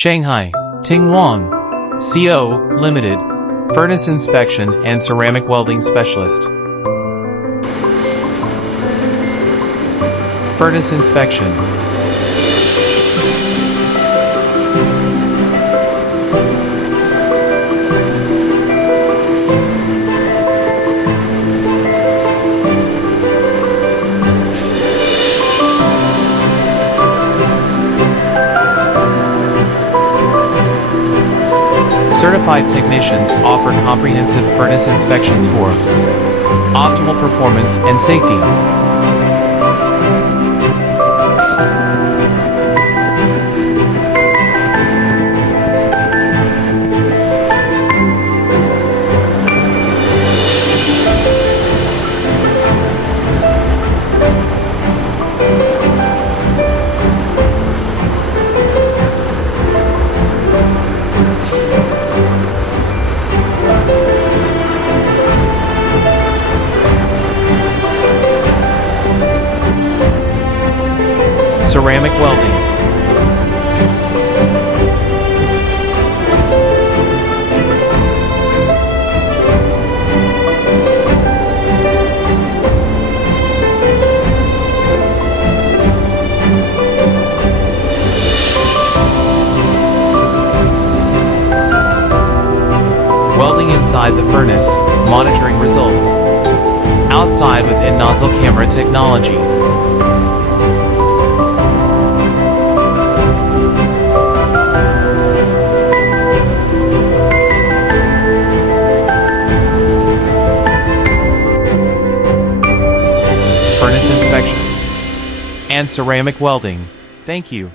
Shanghai Teng Wang, CO. Limited, Furnace Inspection and Ceramic Welding Specialist. Furnace Inspection. Certified technicians offer comprehensive furnace inspections for optimal performance and safety. Ceramic welding. Welding inside the furnace, monitoring results. Outside with in-nozzle camera technology. Furnace inspection and ceramic welding. Thank you.